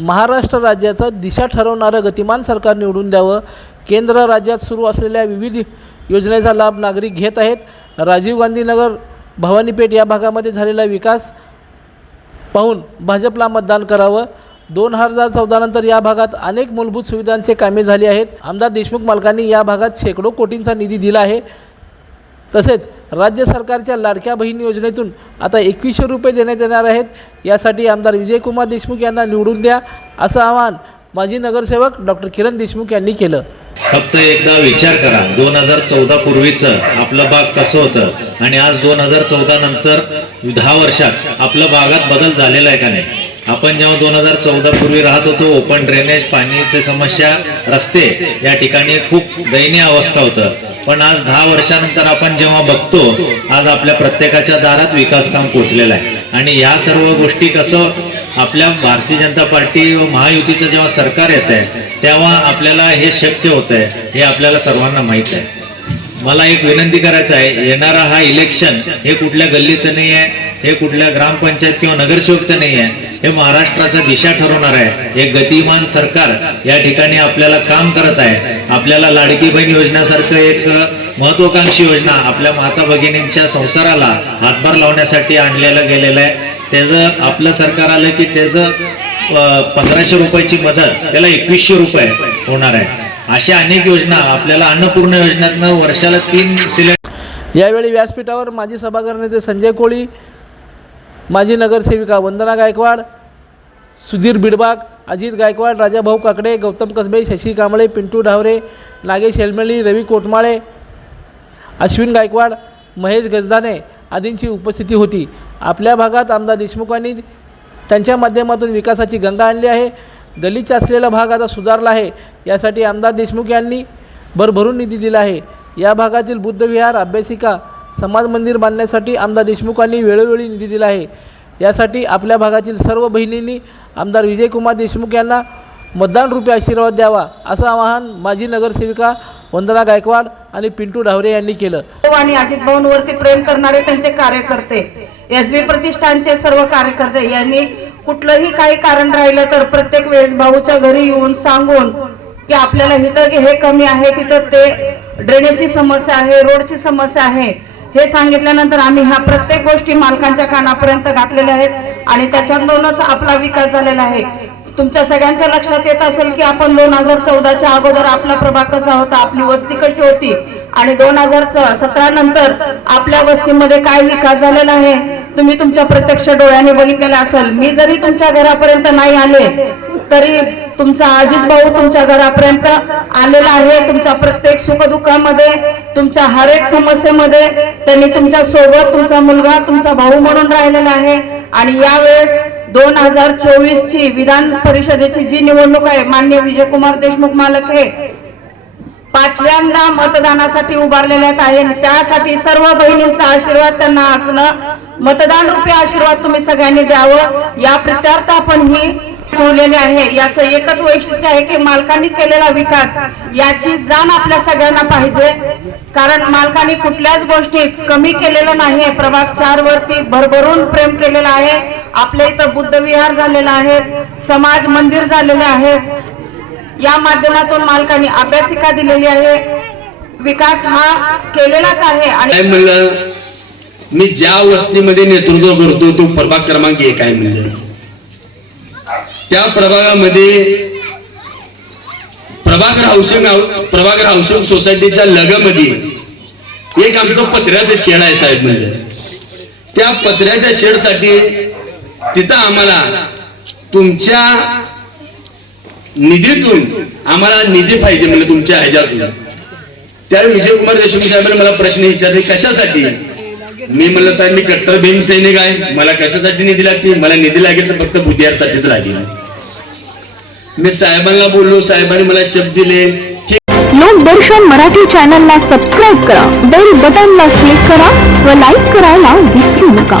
महाराष्ट्र राज्याचं दिशा ठरवणारं गतिमान सरकार निवडून द्यावं. केंद्र राज्यात सुरू असलेल्या विविध योजनेचा लाभ नागरिक घेत आहेत. राजीव गांधीनगर भवानीपेठ या भागामध्ये झालेला विकास पाहून भाजपला मतदान करावं. दोन हजार चौदानंतर या भागात अनेक मूलभूत सुविधांचे कामे झाली आहेत. आमदार देशमुख मालकांनी या भागात शेकडो कोटींचा निधी दिला आहे. तसेच राज्य सरकारच्या लाडक्या बहीण योजनेतून आता एकवीसशे रुपये देण्यात येणार आहेत. यासाठी आमदार विजयकुमार देशमुख यांना निवडून द्या असं आवाहन माजी नगरसेवक डॉक्टर किरण देशमुख यांनी केलं. फक्त एकदा विचार करा दोन हजार चौदा पूर्वीचं आपलं बाग कसं होतं आणि आज दोन हजार चौदा नंतर दहा वर्षात आपलं बागात बदल झालेला आहे का नाही? आपण जेव्हा दोन हजार चौदा पूर्वी राहत होतो ओपन ड्रेनेज पाण्याची समस्या रस्ते या ठिकाणी खूप दयनीय अवस्था होतं. पण आज दहा वर्षानंतर आपण जेव्हा बघतो आज आपल्या प्रत्येकाच्या दारात विकास काम पोचलेलं आहे. आणि या सर्व गोष्टी कसं आपल्या भारतीय जनता पार्टी व महायुतीचं जेव्हा सरकार येत आहे तेव्हा आपल्याला हे शक्य होत आहे हे आपल्याला सर्वांना माहीत आहे. मला एक विनंती करायचं आहे येणारा हा इलेक्शन हे कुठल्या गल्लीचं नाही आहे हे कुठल्या ग्रामपंचायत किंवा नगरसेवकचं नाही आहे. हे महाराष्ट्राचा दिशा ठरवणार आहे. हे गतिमान सरकार या ठिकाणी आपल्याला काम करत आहे. आपल्याला लाडकी बहीण योजनेसारखं एक महत्वाकांक्षी योजना आपल्या माता भगिनींच्या संसाराला हातभार लावण्यासाठी आणलेलं गेलेलं आहे. त्याचं आपलं सरकार आलं की त्याचं पंधराशे रुपयाची मदत त्याला एकवीसशे रुपये होणार आहे. अशा अनेक योजना आपल्याला अन्नपूर्ण योजनातनं वर्षाला तीन सिलेंडर यावेळी व्यासपीठावर माजी सभागृह नेते संजय कोळी माजी नगरसेविका वंदना गायकवाड सुधीर बिडबाग अजित गायकवाड राजाभाऊ काकडे गौतम कसबे शशी कांबळे पिंटू ढावरे नागेश हेलमेली रवी कोटमाळे अश्विन गायकवाड महेश गजदाने आदींची उपस्थिती होती. आपल्या भागात आमदार देशमुखांनी त्यांच्या माध्यमातून विकासाची गंगा आणली आहे. गलिच्छ असलेला भाग आता सुधारला आहे. यासाठी आमदार देशमुख यांनी भरभरून निधी दिला आहे. या भागातील बुद्धविहार अभ्यासिका समाज मंदिर बांधण्यासाठी आमदार देशमुखांनी वेळोवेळी निधी दिला आहे. यासाठी आपल्या भागातील सर्व बहिणींनी आमदार विजयकुमार देशमुख यांना मतदानरूपी आशीर्वाद द्यावा असं आवाहन माजी नगरसेविका वंदना गायकवाड आणि पिंटू ढावरे यांनी केलं. आणि अजित भाऊंवरती प्रेम करणारे त्यांचे कार्यकर्ते एस बी प्रतिष्ठानचे सर्व कार्यकर्ते यांनी कुठलंही काही कारण राहिलं तर प्रत्येक वेळेस भाऊच्या घरी येऊन सांगून की आपल्याला इथं हे कमी आहे तिथं ते ड्रेनेजची समस्या आहे रोडची समस्या आहे हे सांगितल्यानंतर आम्ही ह्या प्रत्येक गोष्टी मालकांच्या कानापर्यंत घातलेल्या आहेत आणि त्याच्यातूनच आपला विकास झालेला आहे. तुमच्या सगळ्यांच्या लक्षात येत असेल की आपण दोन हजार चौदाच्या अगोदर आपला प्रभाग कसा होता आपली वस्ती कशी होती आणि दोन हजार सतरा नंतर आपल्या वस्तीमध्ये काय विकास झालेला आहे तुम्ही तुमच्या प्रत्यक्ष डोळ्याने बघितलेला असेल. मी जरी तुमच्या घरापर्यंत नाही आले तरी तुमचा अजित भाऊ तुमच्या घरापर्यंत आलेला आहे. तुमच्या प्रत्येक सुखदुःखामध्ये तुमच्या हर एक समस्येमध्ये त्यांनी तुमच्यासोबत तुमचा मुलगा तुमचा भाऊ म्हणून राहिलेला आहे. आणि यावेळेस दोन हजार चोवीस ची विधान परिषदेची जी निवडणूक आहे मान्य विजयकुमार देशमुख मालक हे पाचव्यांदा मतदानासाठी उभारलेल्या आहे त्यासाठी सर्व बहिणींचा आशीर्वाद त्यांना असणं मतदान रुपये आशीर्वाद तुम्ही सगळ्यांनी द्यावं. या प्रत्यार्थ आपण ही ठेवलेले आहे. याचं एकच वैशिष्ट्य आहे की मालकांनी केलेला विकास याची जाण आपल्या सगळ्यांना पाहिजे. कारण मालकांनी कुठल्याच गोष्टीत कमी केलेलं नाही प्रभाग चार वरती भरभरून प्रेम केलेलं आहे. आपल्या इथं बुद्धविहार झालेला आहे. समाज मंदिर झालेले आहे. या माध्यमातून मालकांनी अभ्यासिका दिलेली आहे. विकास हा केलेलाच आहे आणि मी ज्या वस्तीमध्ये नेतृत्व करतो तो प्रभाग क्रमांक एक आहे म्हणजे त्या प्रभागामध्ये प्रभाकर हाऊसिंग प्रभाकर हाऊसिंग सोसायटीच्या लगमध्ये एक आमचं पत्र्याचं शेड आहे साहेब म्हणजे. त्या पत्र्याच्या शेडसाठी तिथं आम्हाला तुमच्या निधीतून आम्हाला निधी पाहिजे म्हणजे तुमच्या ह्याच्यातून. त्यावेळी विजयकुमार देशमुख साहेबांनी मला प्रश्न विचारले कशासाठी? मी म्हणलं साहेब मी कट्टर भीम सैनिक आहे. मला कशासाठी निधी लागते मला निधी लागेल तर फक्त बुद्धिहारसाठीच लागेल. मी साहेबांना बोललो साहेबांनी मला शब्द दिले. लोकदर्शन मराठी चॅनलला सबस्क्राईब करा बेल बटनला क्लिक करा व लाईक करायला विसरू नका.